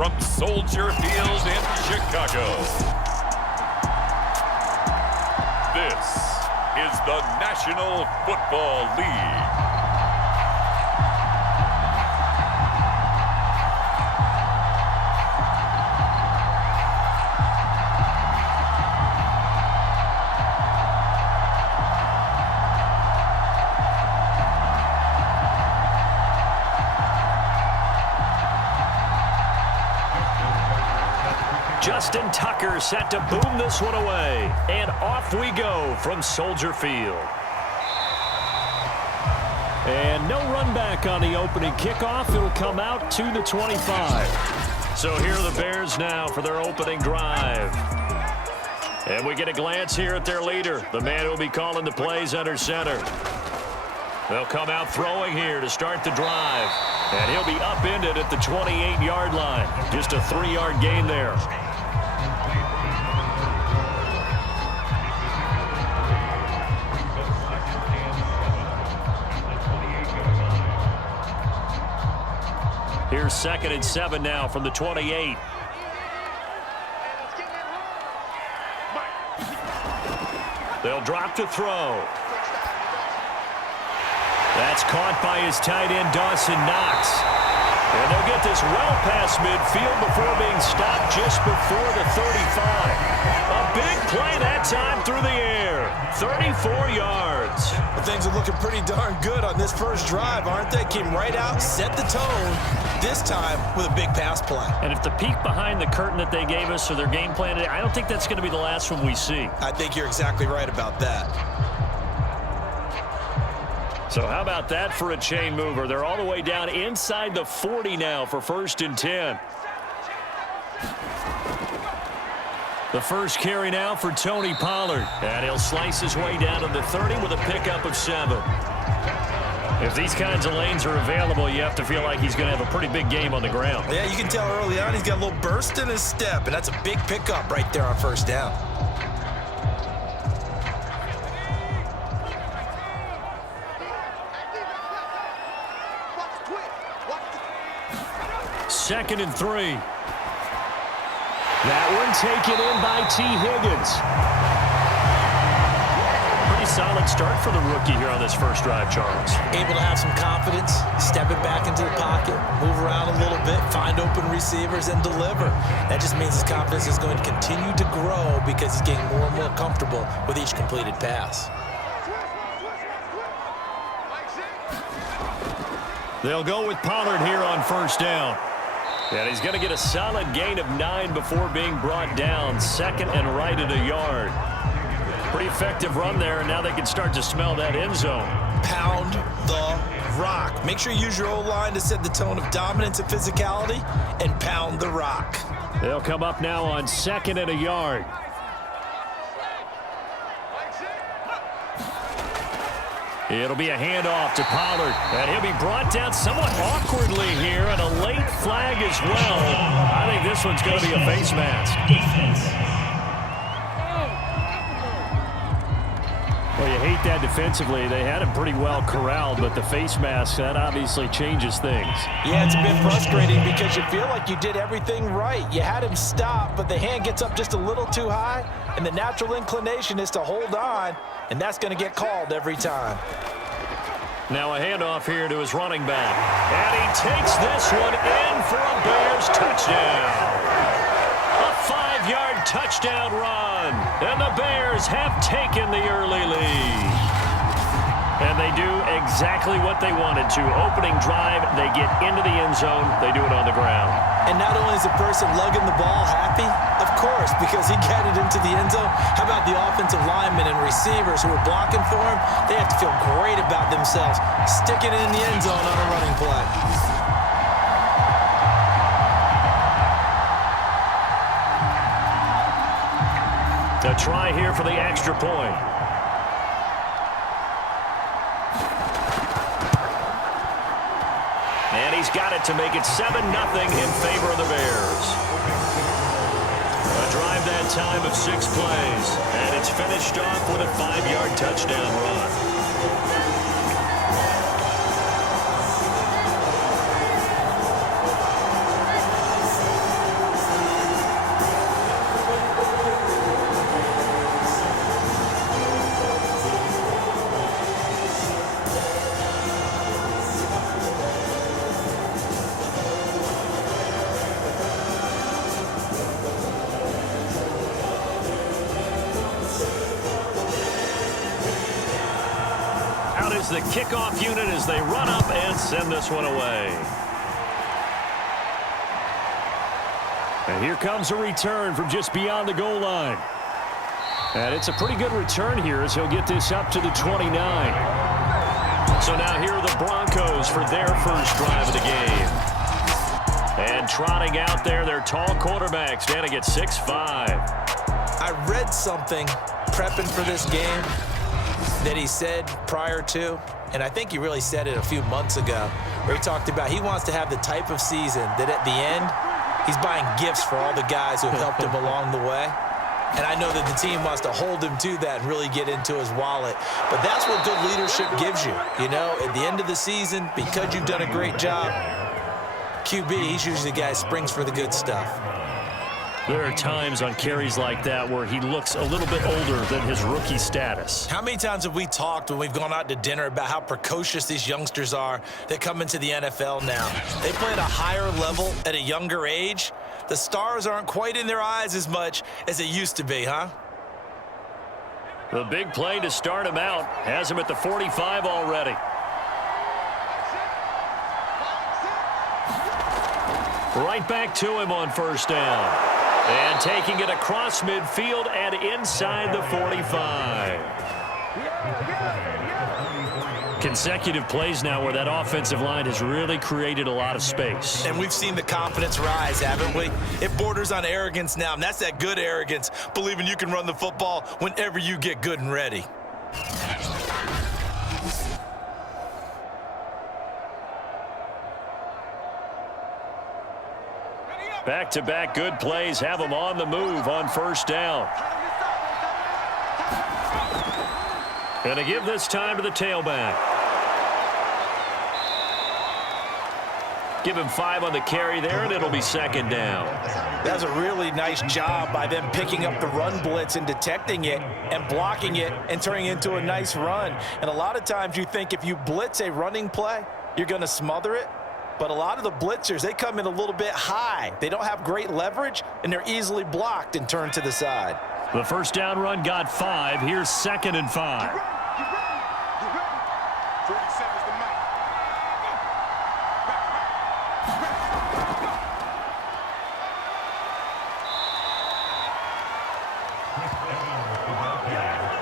from Soldier Field in Chicago. This is the National Football League. Justin Tucker set to boom this one away. And off we go from Soldier Field. And no run back on the opening kickoff. It'll come out to the 25. So here are the Bears now for their opening drive. And we get a glance here at their leader, the man who will be calling the plays under center. They'll come out throwing here to start the drive. And he'll be upended at the 28-yard line. Just a 3-yard gain there. Here's 2nd and 7 now from the 28. They'll drop to throw. That's caught by his tight end, Dawson Knox. And they'll get this well past midfield before being stopped just before the 35. A big play that time through the air. 34 yards. Well, things are looking pretty darn good on this first drive, aren't they? Came right out, set the tone, this time with a big pass play. And if the peek behind the curtain that they gave us or their game plan today, I don't think that's going to be the last one we see. I think you're exactly right about that. So how about that for a chain mover? They're all the way down inside the 40 now for 1st and 10. The first carry now for Tony Pollard. And he'll slice his way down to the 30 with a pickup of 7. If these kinds of lanes are available, you have to feel like he's going to have a pretty big game on the ground. Yeah, you can tell early on he's got a little burst in his step, and that's a big pickup right there on 1st down. Second and 3. That one taken in by T. Higgins. Pretty solid start for the rookie here on this first drive, Charles. Able to have some confidence, stepping back into the pocket, move around a little bit, find open receivers, and deliver. That just means his confidence is going to continue to grow because he's getting more and more comfortable with each completed pass. They'll go with Pollard here on 1st down. And he's going to get a solid gain of 9 before being brought down. 2nd and right at a yard. Pretty effective run there, and now they can start to smell that end zone. Pound the rock. Make sure you use your O-line to set the tone of dominance and physicality, and pound the rock. They'll come up now on 2nd and a yard. It'll be a handoff to Pollard, and he'll be brought down somewhat awkwardly here, and a late flag as well. I think this one's going to be a face mask. Well, you hate that defensively. They had him pretty well corralled, but the face mask, that obviously changes things. Yeah, it's a bit frustrating because you feel like you did everything right. You had him stop, but the hand gets up just a little too high, and the natural inclination is to hold on, and that's going to get called every time. Now a handoff here to his running back. And he takes this one in for a Bears touchdown. A 5-yard touchdown run. And the Bears have taken the early lead. And they do exactly what they wanted to. Opening drive, they get into the end zone. They do it on the ground. And not only is the person lugging the ball happy, of course, because he got it into the end zone. How about the offensive linemen and receivers who are blocking for him? They have to feel great about themselves, sticking it in the end zone on a running play. A try here for the extra point. And he's got it to make it 7-0 in favor of the Bears. A drive that time of 6 plays. And it's finished off with a 5-yard touchdown run. the kickoff unit as they run up and send this one away. And here comes a return from just beyond the goal line. And it's a pretty good return here as he'll get this up to the 29. So now here are the Broncos for their first drive of the game. And trotting out there, their tall quarterback standing at 6'5". I read something prepping for this game that he said prior to, and I think he really said it a few months ago, where he talked about he wants to have the type of season that at the end, he's buying gifts for all the guys who have helped him along the way. And I know that the team wants to hold him to that and really get into his wallet. But that's what good leadership gives you. You know, at the end of the season, because you've done a great job, QB, he's usually the guy who springs for the good stuff. There are times on carries like that where he looks a little bit older than his rookie status. How many times have we talked when we've gone out to dinner about how precocious these youngsters are that come into the NFL now? They play at a higher level at a younger age. The stars aren't quite in their eyes as much as it used to be, huh? The big play to start him out has him at the 45 already. Right back to him on first down. And taking it across midfield and inside the 45. Consecutive plays now where that offensive line has really created a lot of space. And we've seen the confidence rise, haven't we? It borders on arrogance now, and that's that good arrogance, believing you can run the football whenever you get good and ready. Back-to-back good plays have them on the move on first down. Gonna give this time to the tailback. Give him 5 on the carry there, and it'll be second down. That's a really nice job by them picking up the run blitz and detecting it and blocking it and turning it into a nice run. And a lot of times you think if you blitz a running play, you're going to smother it. But a lot of the blitzers, they come in a little bit high. They don't have great leverage, and they're easily blocked and turned to the side. The first down run got 5. Here's 2nd and 5.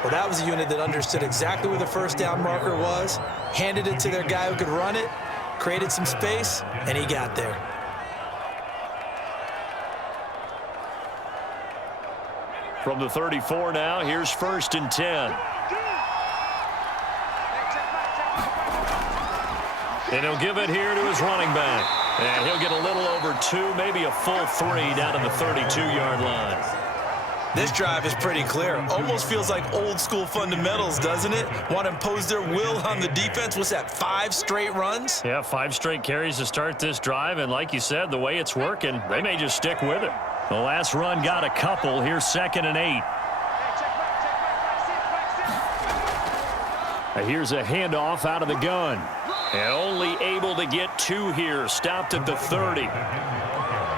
Well, that was a unit that understood exactly where the first down marker was, handed it to their guy who could run it, created some space, and he got there. From the 34 now, here's 1st and 10. And he'll give it here to his running back. And he'll get a little over 2, maybe a full 3 down to the 32-yard line. This drive is pretty clear. Almost feels like old school fundamentals, doesn't it? Want to impose their will on the defense. What's that, 5 straight runs? Yeah, 5 straight carries to start this drive. And like you said, the way it's working, they may just stick with it. The last run got a couple. Here's 2nd and 8. Here's a handoff out of the gun. And only able to get 2 here. Stopped at the 30.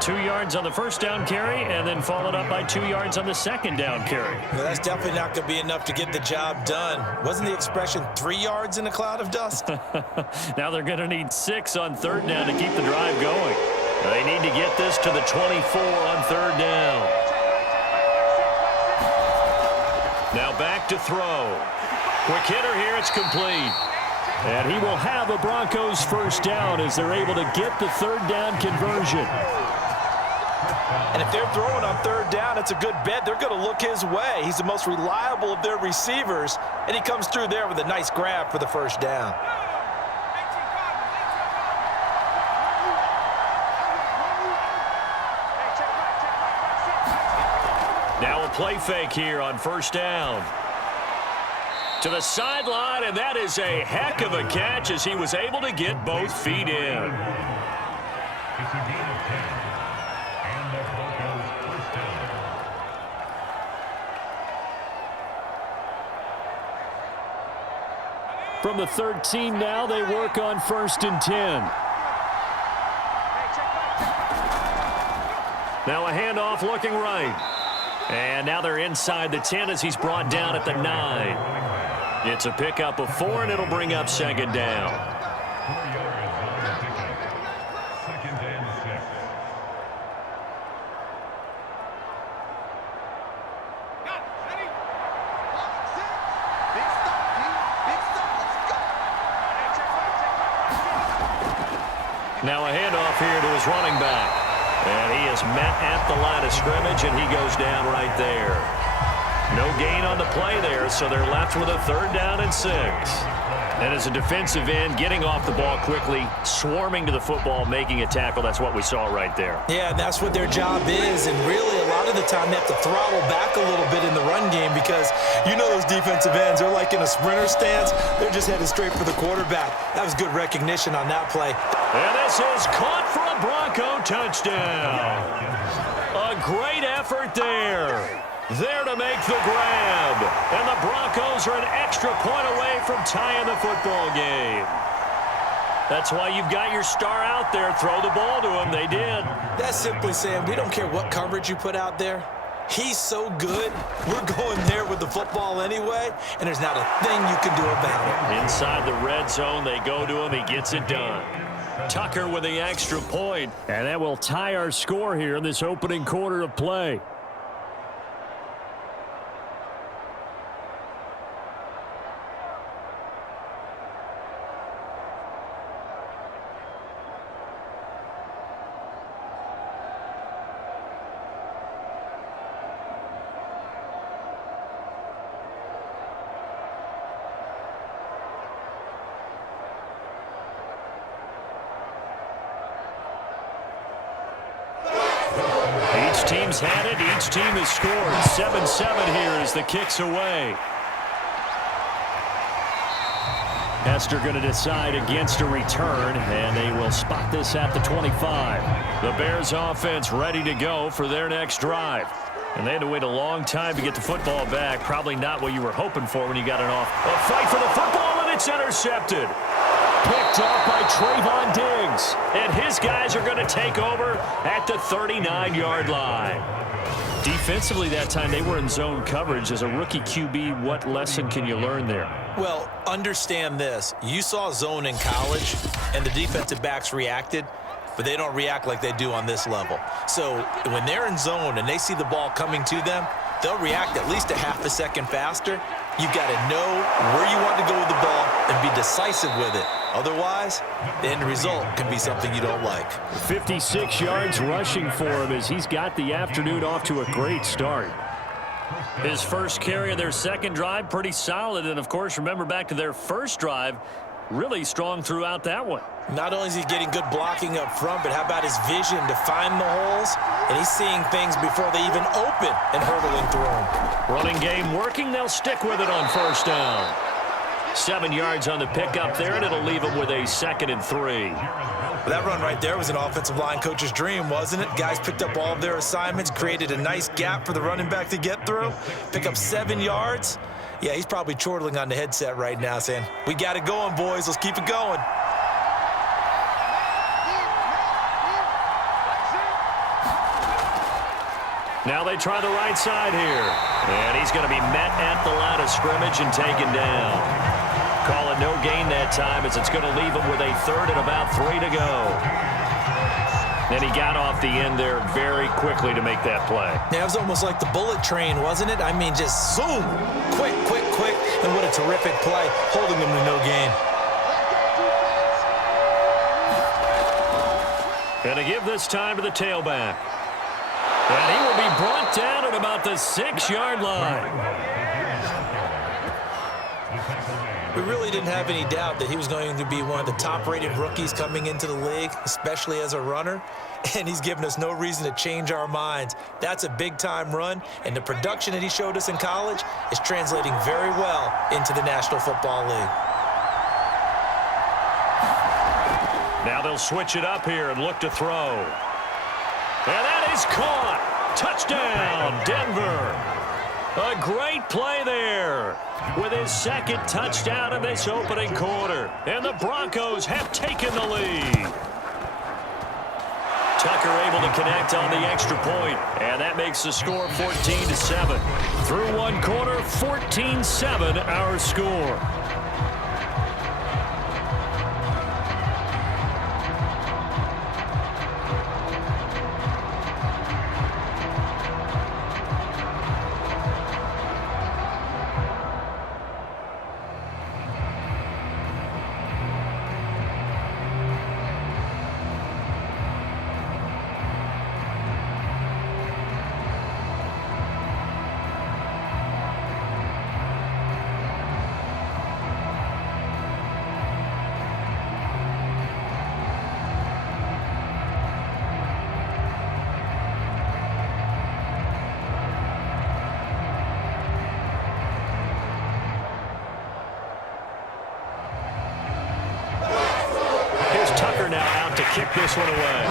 2 yards on the first down carry, and then followed up by 2 yards on the second down carry. Well, that's definitely not going to be enough to get the job done. Wasn't the expression 3 yards in a cloud of dust? Now they're going to need 6 on 3rd down to keep the drive going. They need to get this to the 24 on 3rd down. Now back to throw. Quick hitter here, it's complete. And he will have a Broncos first down as they're able to get the 3rd down conversion. And if they're throwing on 3rd down, it's a good bet. They're going to look his way. He's the most reliable of their receivers, and he comes through there with a nice grab for the first down. Now a play fake here on first down. To the sideline, and that is a heck of a catch as he was able to get both feet in. From the 13 now, they work on 1st and 10. Now a handoff looking right. And now they're inside the 10 as he's brought down at the 9. It's a pickup of 4, and it'll bring up second down. Now a handoff here to his running back. And he is met at the line of scrimmage, and he goes down right there. No gain on the play there, so they're left with a 3rd down and 6. And as a defensive end, getting off the ball quickly, swarming to the football, making a tackle, that's what we saw right there. Yeah, and that's what their job is. And really, a lot of the time, they have to throttle back a little bit in the run game because you know those defensive ends, they're like in a sprinter stance. They're just headed straight for the quarterback. That was good recognition on that play. And this is caught for a Bronco touchdown. A great effort there. There to make the grab. And the Broncos are an extra point away from tying the football game. That's why you've got your star out there. Throw the ball to him. They did. That's simply saying we don't care what coverage you put out there. He's so good, we're going there with the football anyway, and there's not a thing you can do about it. Inside the red zone, they go to him. He gets it done. Tucker with the extra point. And that will tie our score here in this opening quarter of play. Each team's had it. Each team has scored. 7-7 here as the kick's away. Hester going to decide against a return, and they will spot this at the 25. The Bears offense ready to go for their next drive. And they had to wait a long time to get the football back. Probably not what you were hoping for when you got it off. A fight for the football, and it's intercepted. Picked off by Trayvon Diggs. And his guys are going to take over at the 39-yard line. Defensively that time, they were in zone coverage. As a rookie QB, what lesson can you learn there? Well, understand this. You saw zone in college, and the defensive backs reacted, but they don't react like they do on this level. So when they're in zone and they see the ball coming to them, they'll react at least a half a second faster. You've got to know where you want to go with the ball and be decisive with it. Otherwise, the end result can be something you don't like. 56 yards rushing for him as he's got the afternoon off to a great start. His first carry of their second drive, pretty solid. And, of course, remember back to their first drive, really strong throughout that one. Not only is he getting good blocking up front, but how about his vision to find the holes? And he's seeing things before they even open and hurdling through them. Running game working. They'll stick with it on first down. 7 yards on the pickup there, and it'll leave them with a 2nd and 3. That run right there was an offensive line coach's dream, wasn't it? Guys picked up all of their assignments, created a nice gap for the running back to get through, pick up 7 yards. Yeah, he's probably chortling on the headset right now saying, we got it going, boys. Let's keep it going. Now they try the right side here. And he's going to be met at the line of scrimmage and taken down. Call it no gain that time as it's going to leave him with a 3rd and about 3 to go. And he got off the end there very quickly to make that play. Yeah, it was almost like the bullet train, wasn't it? I mean, just zoom, quick, quick, quick. And what a terrific play, holding him to no gain. And to give this time to the tailback. And he will be brought down at about the 6-yard line. We really didn't have any doubt that he was going to be one of the top-rated rookies coming into the league, especially as a runner, and he's given us no reason to change our minds. That's a big-time run, and the production that he showed us in college is translating very well into the National Football League. Now they'll switch it up here and look to throw. And that is caught. Touchdown, Denver. A great play there with his 2nd touchdown in this opening quarter. And the Broncos have taken the lead. Tucker able to connect on the extra point, and that makes the score 14-7. Through one quarter, 14-7 our score. Tucker now out to kick this one away.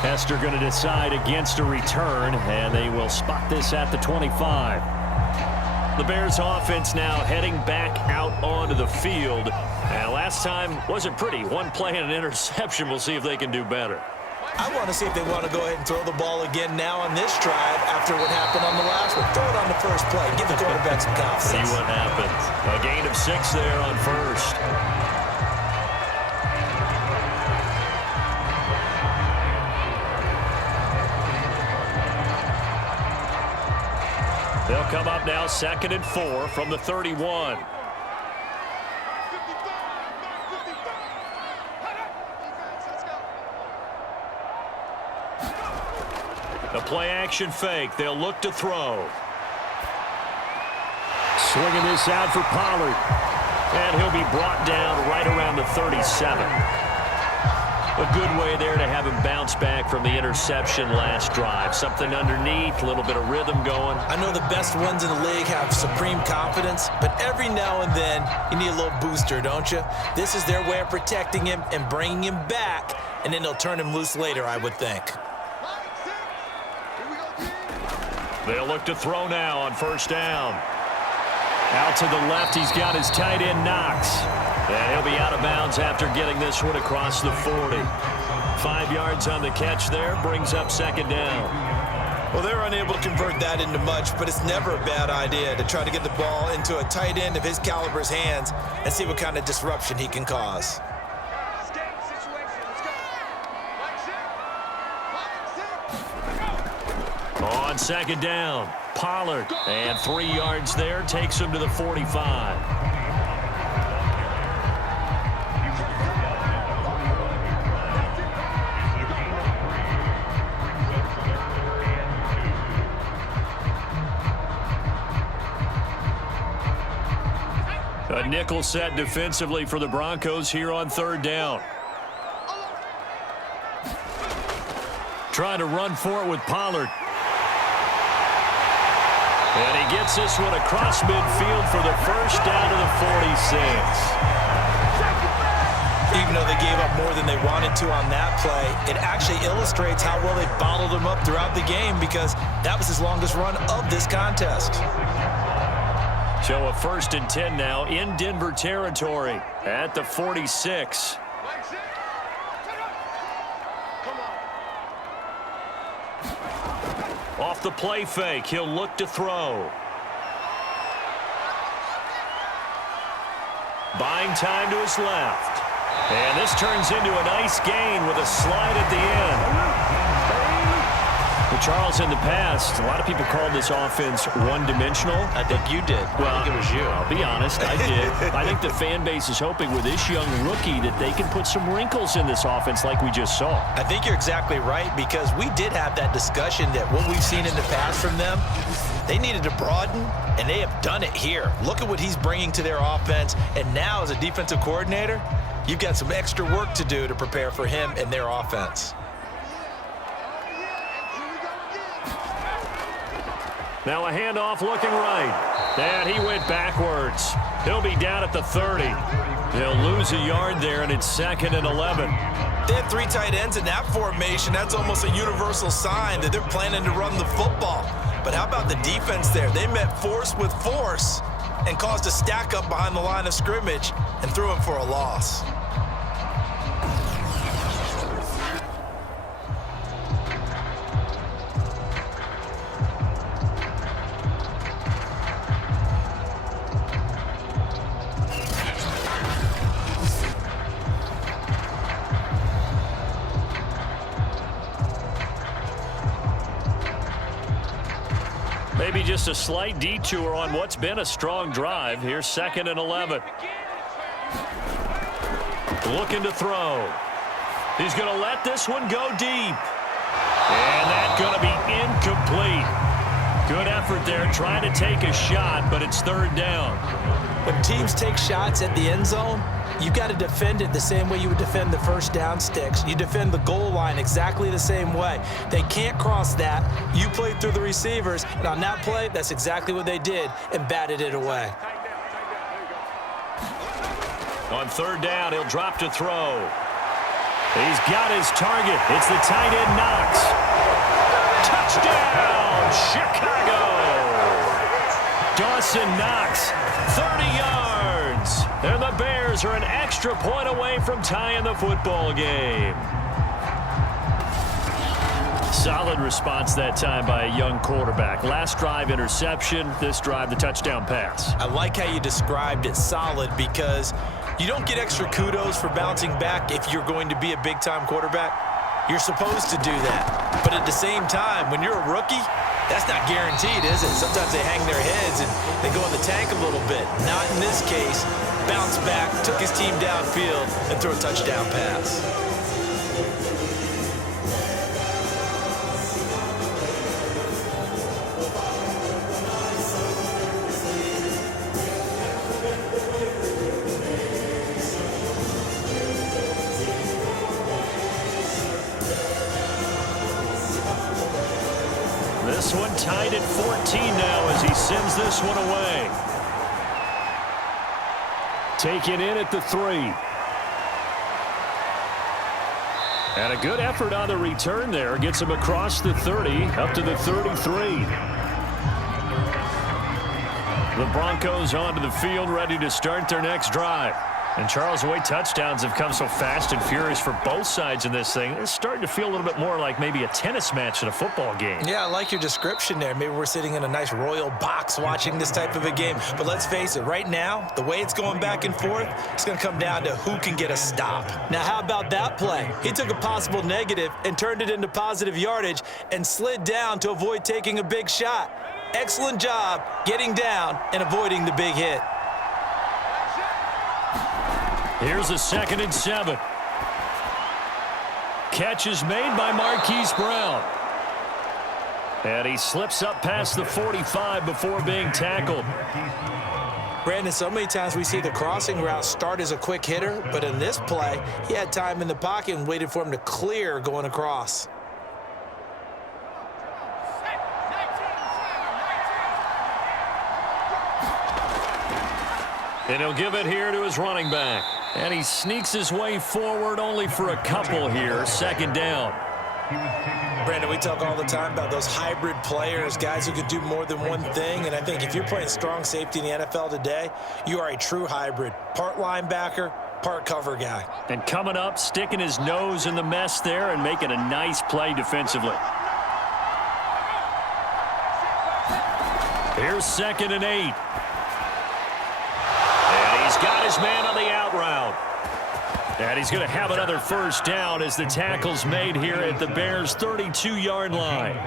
Hester going to decide against a return, and they will spot this at the 25. The Bears offense now heading back out onto the field. And last time wasn't pretty. One play and an interception. We'll see if they can do better. I want to see if they want to go ahead and throw the ball again now on this drive after what happened on the last one. Throw it on the first play. Give the quarterback some confidence. See what happens. A gain of 6 there on first. They'll come up now 2nd and 4 from the 31. The play-action fake. They'll look to throw. Swinging this out for Pollard. And he'll be brought down right around the 37. A good way there to have him bounce back from the interception last drive. Something underneath, a little bit of rhythm going. I know the best ones in the league have supreme confidence, but every now and then you need a little booster, don't you? This is their way of protecting him and bringing him back, and then they'll turn him loose later, I would think. They'll look to throw now on first down. Out to the left, he's got his tight end, Knox. And he'll be out of bounds after getting this one across the 40. 5 yards on the catch there, brings up 2nd down. Well, they're unable to convert that into much, but it's never a bad idea to try to get the ball into a tight end of his caliber's hands and see what kind of disruption he can cause. On 2nd down, Pollard, and 3 yards there, takes him to the 45. A nickel set defensively for the Broncos here on 3rd down. Trying to run for it with Pollard. And he gets this one across midfield for the first down to the 46. Even though they gave up more than they wanted to on that play, it actually illustrates how well they bottled him up throughout the game because that was his longest run of this contest. So a 1st and 10 now in Denver territory at the 46. Off the play fake, he'll look to throw. Buying time to his left. And this turns into a nice gain with a slide at the end. Well, Charles, in the past, a lot of people called this offense one-dimensional. I think you did. Well, I think it was you. I'll be honest, I did. I think the fan base is hoping with this young rookie that they can put some wrinkles in this offense like we just saw. I think you're exactly right because we did have that discussion that what we've seen in the past from them, they needed to broaden, and they have done it here. Look at what he's bringing to their offense, and now as a defensive coordinator, you've got some extra work to do to prepare for him and their offense. Now a handoff looking right. And he went backwards. He'll be down at the 30. They'll lose a yard there, and it's 2nd and 11. They had 3 tight ends in that formation. That's almost a universal sign that they're planning to run the football. But how about the defense there? They met force with force. and caused a stack up behind the line of scrimmage and threw him for a loss. Maybe just a slight detour on what's been a strong drive. Here's 2nd and 11. Looking to throw. He's going to let this one go deep. And that's going to be incomplete. Good effort there trying to take a shot, but it's 3rd down. When teams take shots at the end zone, you've got to defend it the same way you would defend the first down sticks. You defend the goal line exactly the same way. They can't cross that. You played through the receivers, and on that play, that's exactly what they did and batted it away. On 3rd down, he'll drop to throw. He's got his target. It's the tight end Knox. Touchdown, Chicago! Dawson Knox, 30 yards. And the Bears are an extra point away from tying the football game. Solid response that time by a young quarterback. Last drive, interception. This drive, the touchdown pass. I like how you described it, solid, because you don't get extra kudos for bouncing back if you're going to be a big-time quarterback. You're supposed to do that. But at the same time, when you're a rookie, that's not guaranteed, is it? Sometimes they hang their heads and they go in the tank a little bit. Not in this case. Bounce back, took his team downfield, and threw a touchdown pass. This one tied at 14 now as he sends this one away. Taken in at the 3. And a good effort on the return there. Gets him across the 30, up to the 33. The Broncos onto the field, ready to start their next drive. And Charles, the way touchdowns have come so fast and furious for both sides in this thing, it's starting to feel a little bit more like maybe a tennis match in a football game. Yeah, I like your description there. Maybe we're sitting in a nice royal box watching this type of a game. But let's face it, right now, the way it's going back and forth, it's going to come down to who can get a stop. Now, how about that play? He took a possible negative and turned it into positive yardage and slid down to avoid taking a big shot. Excellent job getting down and avoiding the big hit. Here's a 2nd and 7. Catch is made by Marquise Brown. And he slips up past the 45 before being tackled. Brandon, so many times we see the crossing route start as a quick hitter, but in this play, he had time in the pocket and waited for him to clear going across. And he'll give it here to his running back. And he sneaks his way forward only for a couple here. 2nd down. Brandon, we talk all the time about those hybrid players, guys who could do more than one thing. And I think if you're playing strong safety in the NFL today, you are a true hybrid. Part linebacker, part cover guy. And coming up, sticking his nose in the mess there and making a nice play defensively. Here's 2nd and 8. He's got his man on the out route. And he's going to have another 1st down as the tackle's made here at the Bears' 32-yard line.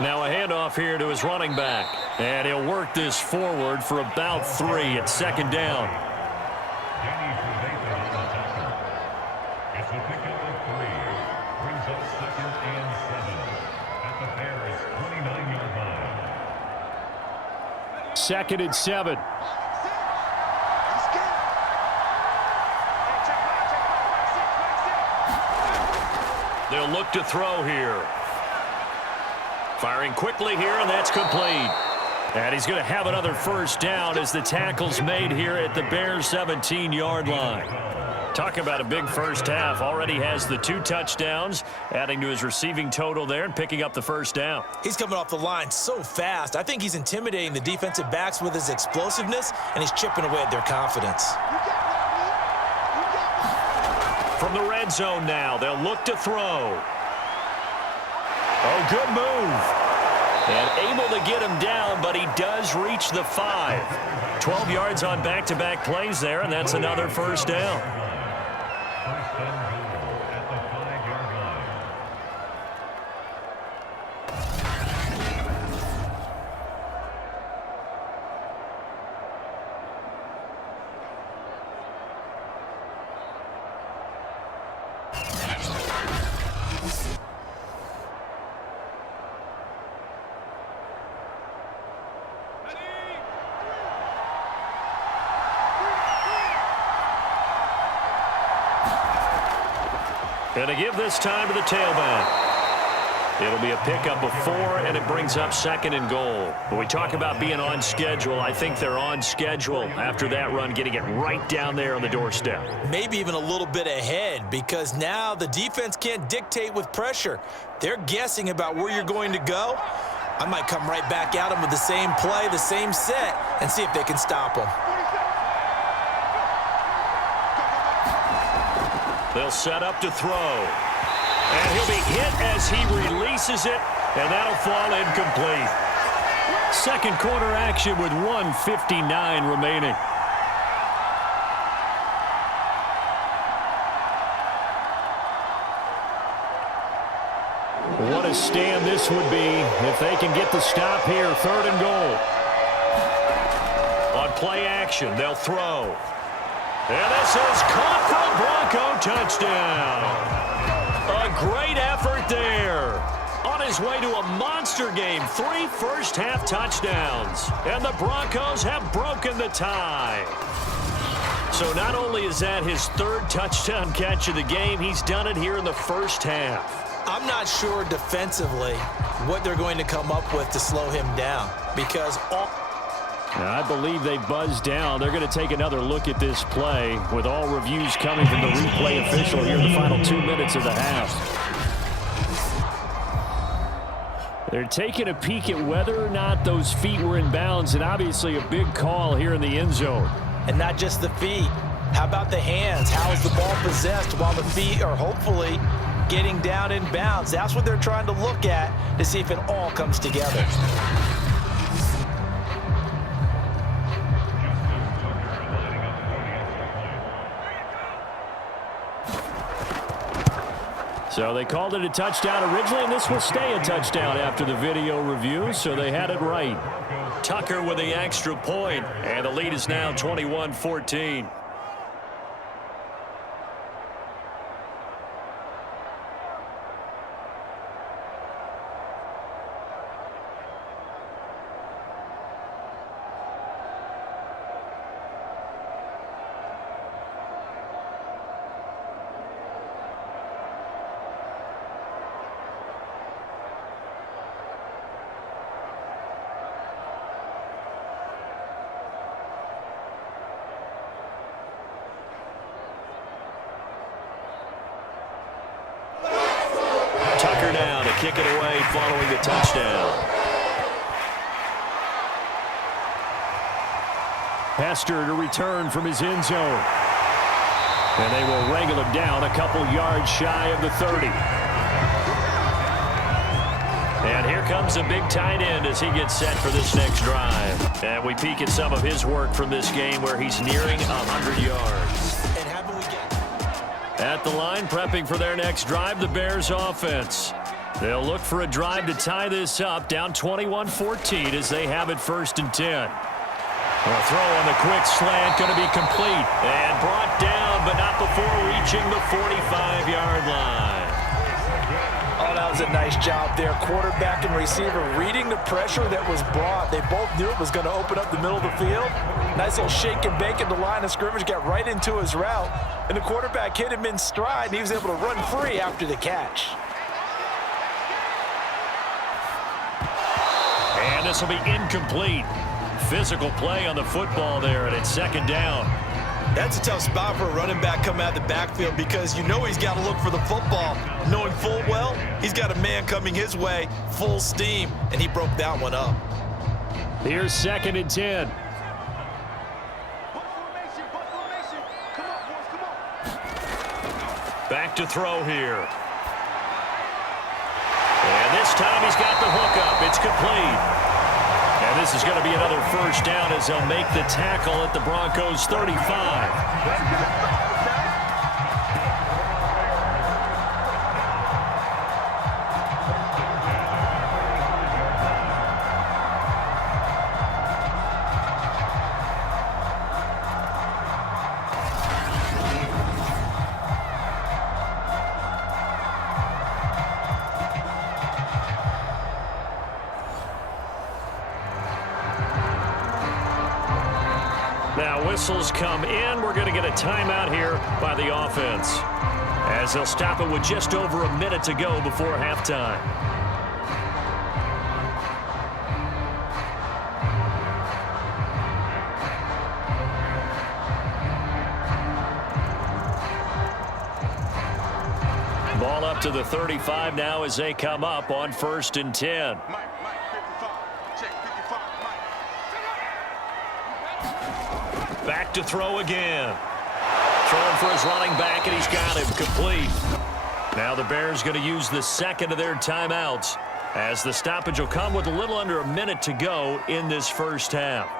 Now a handoff here to his running back. And he'll work this forward for about 3 at 2nd down. It's a pickup of 3. Brings up 2nd and 7 at the Bears' 29-yard line. 2nd and 7. They'll look to throw here. Firing quickly here, and that's complete. And he's going to have another first down as the tackle's made here at the Bears' 17-yard line. Talk about a big first half. Already has the 2 touchdowns, adding to his receiving total there and picking up the first down. He's coming off the line so fast. I think he's intimidating the defensive backs with his explosiveness, and he's chipping away at their confidence. From the red zone now, they'll look to throw. Oh, good move. And able to get him down, but he does reach the 5. 12 yards on back-to-back plays there, and that's another first down. Going to give this time to the tailback. It'll be a pickup of 4, and it brings up 2nd and goal. When we talk about being on schedule, I think they're on schedule after that run, getting it right down there on the doorstep. Maybe even a little bit ahead, because now the defense can't dictate with pressure. They're guessing about where you're going to go. I might come right back at them with the same play, the same set, and see if they can stop them. They'll set up to throw. And he'll be hit as he releases it, and that'll fall incomplete. Second quarter action with 1:59 remaining. What a stand this would be if they can get the stop here. 3rd and goal. On play action, they'll throw. And this is caught for a Bronco touchdown. A great effort there. On his way to a monster game, 3 first-half touchdowns. And the Broncos have broken the tie. So not only is that his 3rd touchdown catch of the game, he's done it here in the first half. I'm not sure defensively what they're going to come up with to slow him down, because I believe they buzzed down. They're going to take another look at this play with all reviews coming from the replay official here in the final 2 minutes of the half. They're taking a peek at whether or not those feet were in bounds, and obviously a big call here in the end zone. And not just the feet. How about the hands? How is the ball possessed while the feet are hopefully getting down in bounds? That's what they're trying to look at to see if it all comes together. So they called it a touchdown originally, and this will stay a touchdown after the video review, so they had it right. Tucker with the extra point, and the lead is now 21-14. Tucker now to kick it away following the touchdown. Hester to return from his end zone. And they will wrangle him down a couple yards shy of the 30. And here comes a big tight end as he gets set for this next drive. And we peek at some of his work from this game where he's nearing 100 yards. And how about we get At the line, prepping for their next drive, the Bears offense. They'll look for a drive to tie this up, down 21-14 as they have it 1st and 10. A throw on the quick slant, going to be complete. And brought down, but not before reaching the 45-yard line. Oh, that was a nice job there. Quarterback and receiver reading the pressure that was brought. They both knew it was going to open up the middle of the field. Nice little shake and bake at the line of scrimmage, got right into his route. And the quarterback hit him in stride, and he was able to run free after the catch. And this will be incomplete. Physical play on the football there, and it's second down. That's a tough spot for a running back coming out of the backfield because you know he's got to look for the football, knowing full well he's got a man coming his way, full steam, and he broke that one up. Here's 2nd and 10. Back to throw here. And this time he's got the hookup. It's complete. And this is going to be another first down as they'll make the tackle at the Broncos' 35. Now whistles come in. We're going to get a timeout here by the offense as they'll stop it with just over a minute to go before halftime. Ball up to the 35 now as they come up on 1st and 10. Back to throw again. Throwing for his running back, and he's got him complete. Now the Bears going to use the second of their timeouts as the stoppage will come with a little under a minute to go in this first half.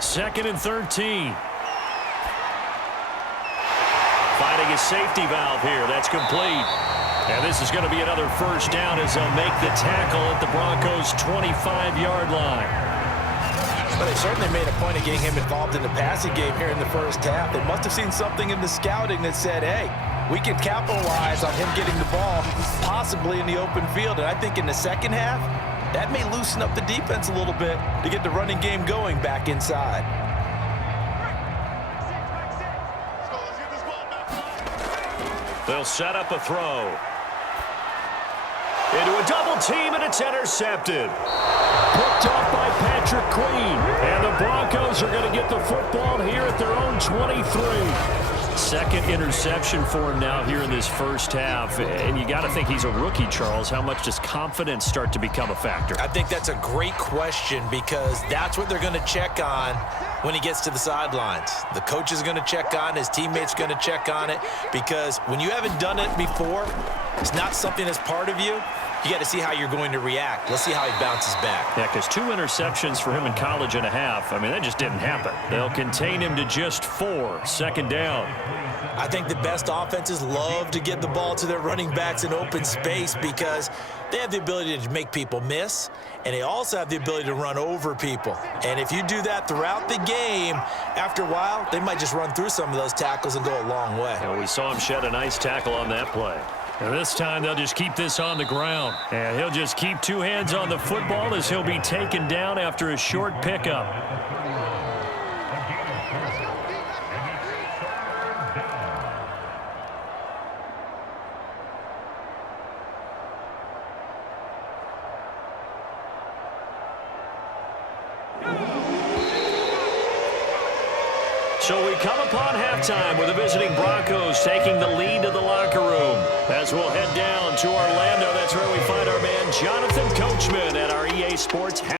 Second and 13. Finding a safety valve here. That's complete. And this is going to be another first down as they'll make the tackle at the Broncos' 25-yard line. But they certainly made a point of getting him involved in the passing game here in the first half. They must have seen something in the scouting that said, hey, we can capitalize on him getting the ball possibly in the open field. And I think in the second half, that may loosen up the defense a little bit to get the running game going back inside. They'll set up a throw. Into a double team, and it's intercepted. Picked off by Patrick Queen. And the Broncos are going to get the football here at their own 23. Second interception for him now here in this first half. And you got to think he's a rookie, Charles. How much does confidence start to become a factor? I think that's a great question because that's what they're going to check on when he gets to the sidelines. The coach is going to check on, his teammates going to check on it, because when you haven't done it before, it's not something that's part of you. You got to see how you're going to react. Let's see how he bounces back. Yeah, because 2 interceptions for him in college and a half. I mean, that just didn't happen. They'll contain him to just 4. Second down. I think the best offenses love to get the ball to their running backs in open space because they have the ability to make people miss, and they also have the ability to run over people. And if you do that throughout the game, after a while, they might just run through some of those tackles and go a long way. And we saw him shed a nice tackle on that play. And this time they'll just keep this on the ground. And he'll just keep 2 hands on the football as he'll be taken down after a short pickup. So we come upon halftime with the visiting